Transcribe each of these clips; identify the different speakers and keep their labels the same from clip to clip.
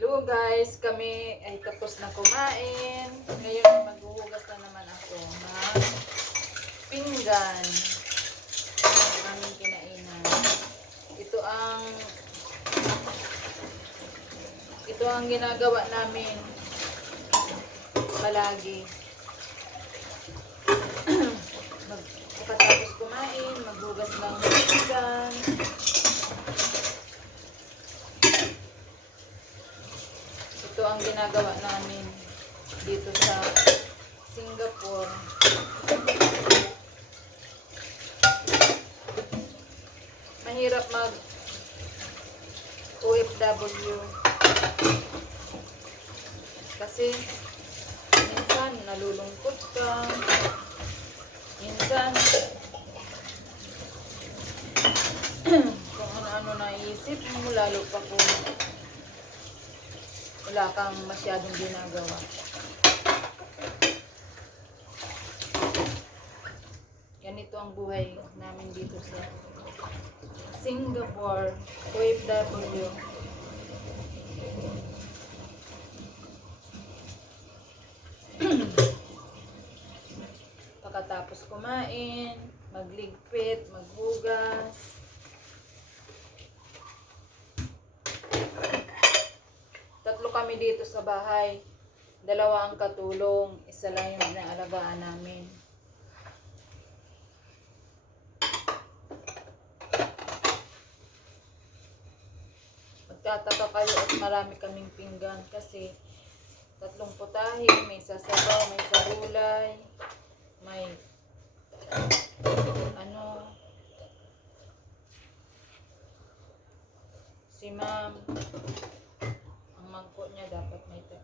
Speaker 1: Hello guys, kami ay tapos na kumain. Ngayon maghuhugas na naman ako ng pinggan. Ang aming kinainan. Ito ang ito ang ginagawa namin palagi. Pagkatapos kumain, maghugas ng pinggan. Ito ang ginagawa namin dito sa Singapore. Mahirap mag OFW. Kasi minsan nalulungkot ka. Minsan kung ano-ano naisip mo, lalo pa kung wala kang masyadong ginagawa. Ganito ang buhay namin dito sa Singapore, OFW. Pagkatapos kumain, magligpit, maghugas, Tatlo kami dito sa bahay. Dalawa ang katulong, isa lang yung inaalagaan namin. Magtataka kayo at marami kaming pinggan kasi tatlong putahe, may sasabaw, may sarulay, may ano, si ma'am,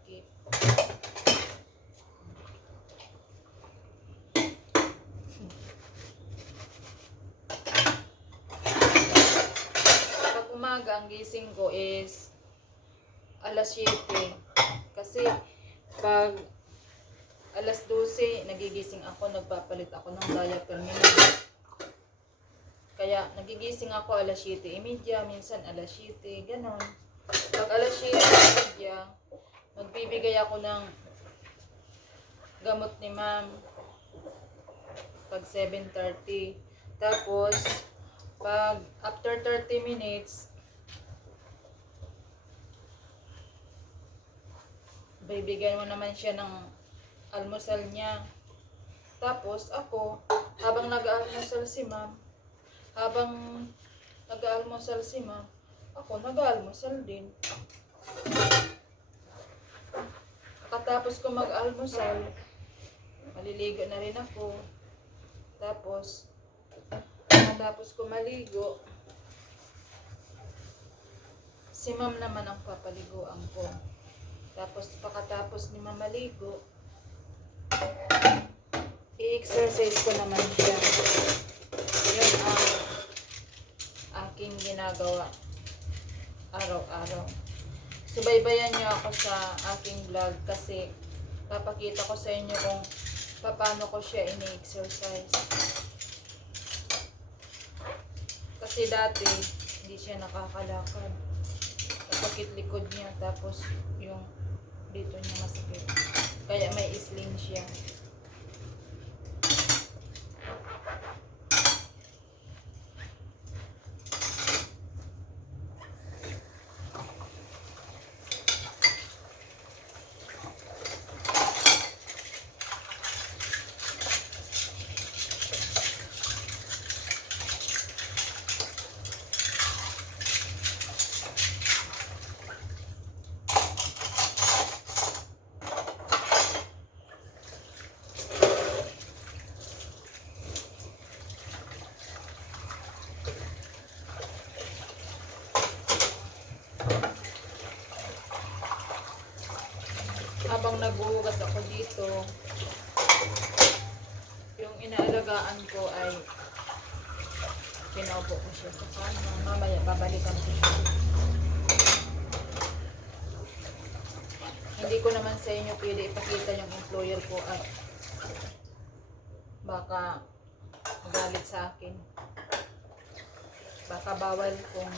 Speaker 1: takip. Pag umaga, ang gising ko is alas 7. Kasi pag alas 12, nagigising ako, nagpapalit ako ng diaper nila. Kaya nagigising ako alas 7.30, minsan alas 7, ganon. Pag alas 7.30, magbibigay ako ng gamot ni ma'am. Pag 7.30. Tapos, pag after 30 minutes, bibigyan mo naman siya ng almusal niya. Tapos, ako, habang nag-aalmusal si ma'am, habang nag-aalmusal si ma'am, ako nag-aalmusal din. Katapos ko mag-almusal, maliligo na rin ako. Tapos, matapos ko maligo, si ma'am naman ang papaliguan ko. Tapos, pagkatapos ni ma'am maligo, i-exercise ko naman siya. Yun ang aking ginagawa araw-araw. Subaybayan niyo ako sa aking vlog kasi papakita ko sa inyo kung paano ko siya ini-exercise. Kasi dati, hindi siya nakakalakad. Napakit likod niya, tapos yung dito niya masakit. Kaya may sling siya. pinaupo ko siya sa kama. Mamaya, babalikan ko siya. Hindi ko naman sa inyo pwede ipakita yung employer ko at baka magalit sa akin. Baka bawal kung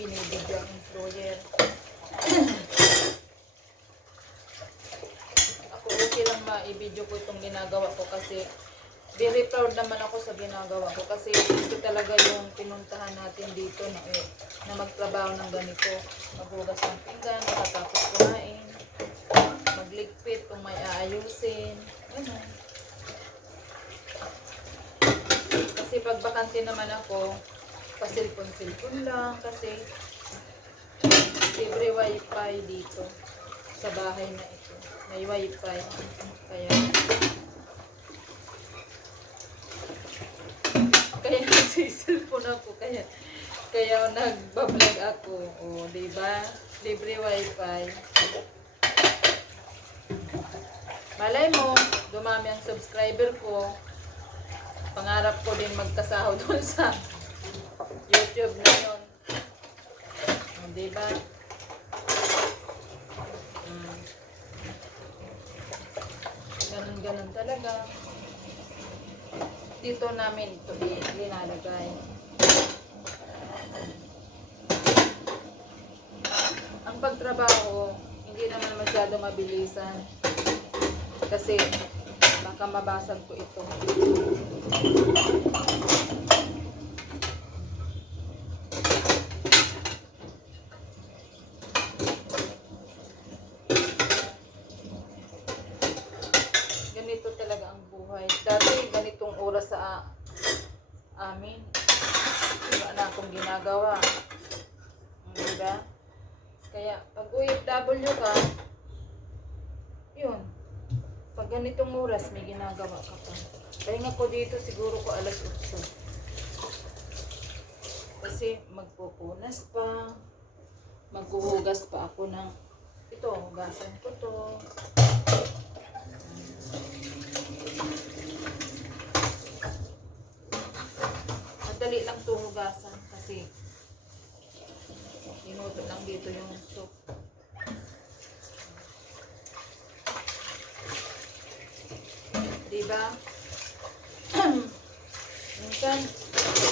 Speaker 1: binibigyo ang employer. Ako okay lang ma-video ko itong ginagawa ko kasi very proud naman ako sa ginagawa ko kasi ito talaga yung pinuntahan natin dito na, eh, na magtrabaho ng ganito. Maghugas ng pinggan, makatapos kumain, magligpit kung may aayusin. Ganun. Kasi pag bakante naman ako, pasilpon-silpon lang kasi libre wifi dito sa bahay na ito. May wifi. Kaya kaya nagsisilpon ako kaya kaya nagbablog ako. O di ba? Libre wifi. Malay mo dumami ang subscriber ko. Pangarap ko din magkasahod doon sa YouTube na yun. O, di ba? Mm. ganun ganun talaga dito namin ito linalagay. Ang pagtrabaho, hindi naman masyado mabilisan. Kasi baka mabasag ko ito. ganito talaga ang buhay. Dati ganitong oras sa a- amin. Wala na akong ginagawa. Diba? Kaya pag OFW ka, yun. Pag ganitong oras may ginagawa ka pa. Pahinga ko dito siguro ko alas 8. Kasi magpupunas pa. Maghuhugas pa ako ng ito, hugasan ko to. Madali lang to hugasan kasi inuto lang dito yung soup. Diba? Minsan,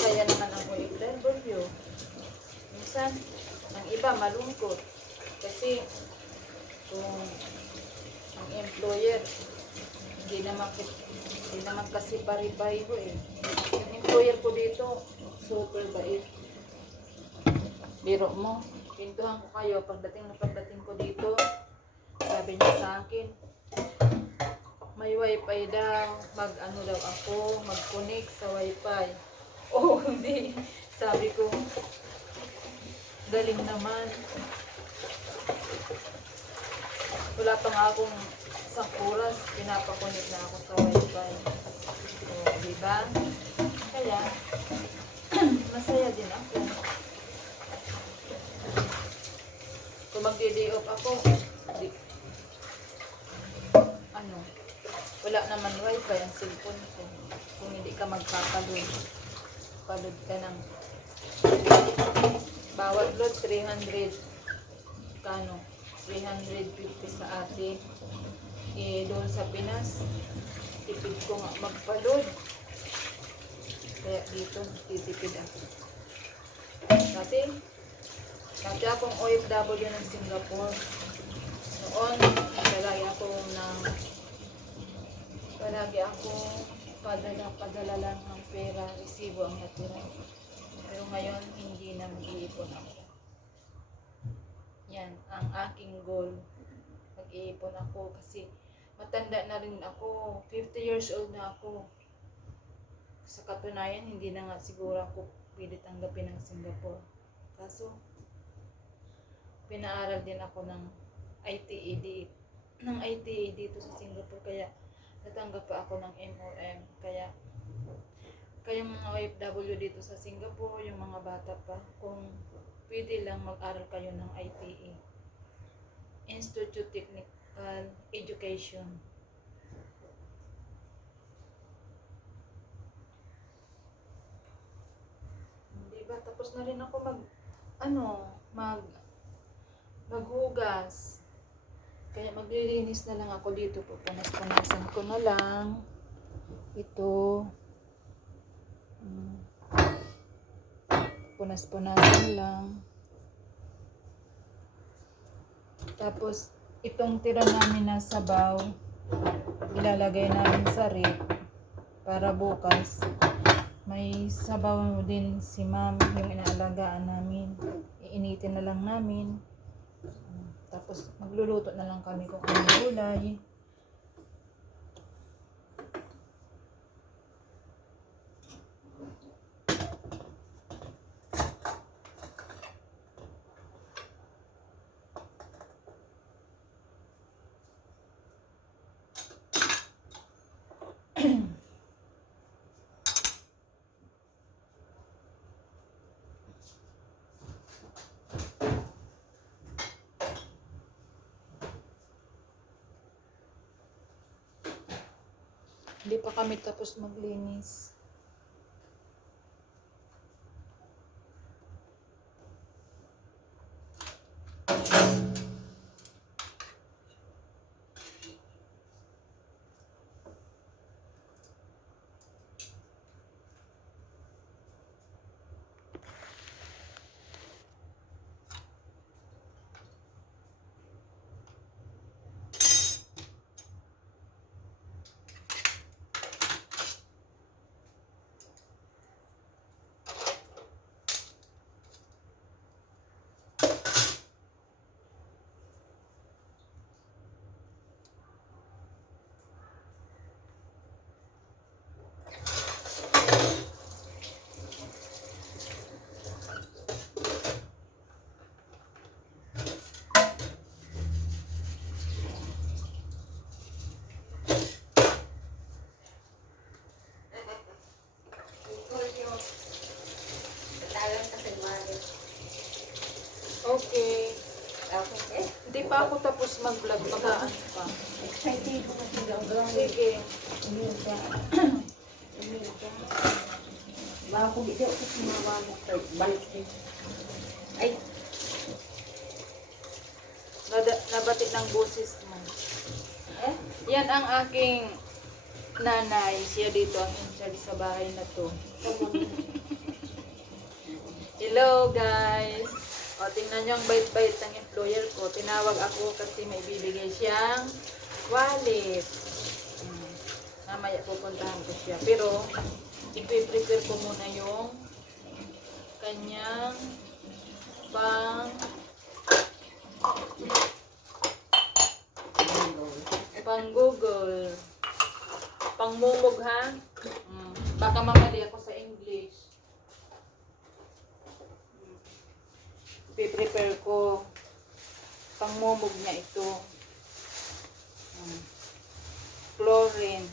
Speaker 1: kaya naman ang OFW. Minsan, ang iba malungkot. Kasi, kung ang employer, hindi naman, hindi naman kasi pari-pariho eh. Yung employer ko dito, super bait. Biro mo, pintuhan ko kayo, pagdating na pagdating ko dito, sabi niya sa akin, may wifi daw, mag ano daw ako, mag-connect sa wifi. Oh, hindi. Sabi ko, galing naman. Wala pa nga akong isang oras, pinapakunik na ako sa wifi. So, di ba? Kaya, masaya din ako. Kung magdi-day off ako, di, ano, wala naman wifi ang cellphone ko. Kung hindi ka magpapaload, palod ka ng bawat load 300 kano? 350 sa atin eh doon sa Pinas tipid ko nga magpaload kaya dito titipid ako. Dati dati akong OFW ng Singapore. Noon palagi ako ng palagi ako padala padala lang ng pera resibo ang natira pero ngayon, hindi na mag-iipon ako. Yan, ang aking goal. Mag-iipon ako kasi matanda na rin ako. 50 years old na ako. Sa katunayan, hindi na nga siguro ako pwede tanggapin ng Singapore. Kaso, pinaaral din ako ng ITE ng ITE dito sa Singapore kaya natanggap pa ako ng MOM kaya kayong mga OFW dito sa Singapore, yung mga bata pa, kung pwede lang mag-aral kayo ng ITE. Institute Technical Education. Di ba? Tapos na rin ako mag, ano, mag, maghugas. Kaya maglilinis na lang ako dito. Pupunas-punasan ko na lang. Ito. Mm. Punas-punasan lang. Tapos, itong tira namin na sabaw, ilalagay namin sa rip para bukas may sabaw din si ma'am yung inaalagaan namin. Iinitin na lang namin. Tapos magluluto na lang kami kung anong gulay. Hindi pa kami tapos maglinis. Okay. Hindi pa mag-vlog. Magaan pa.
Speaker 2: Excited ko kasi daw.
Speaker 1: Sige.
Speaker 2: Umiga. Umiga. Baka ko ko sumawag ko. Balik. Ay,
Speaker 1: Nada, nabati ng boses mo.
Speaker 2: eh?
Speaker 1: Yan ang aking nanay. Siya dito ang in charge sa bahay na to. Hello guys! O, tingnan nyo ang bait-bait ng employer ko. Tinawag ako kasi may bibigay siyang wallet. Hmm. Mamaya pupuntahan ko siya. Pero, i-prepare ko muna yung kanyang pang pang Google. Pang mumog ha? Mm. Baka mamali ako sa English. Piprepare ko. Pang mumog niya ito. Mm. Chlorine.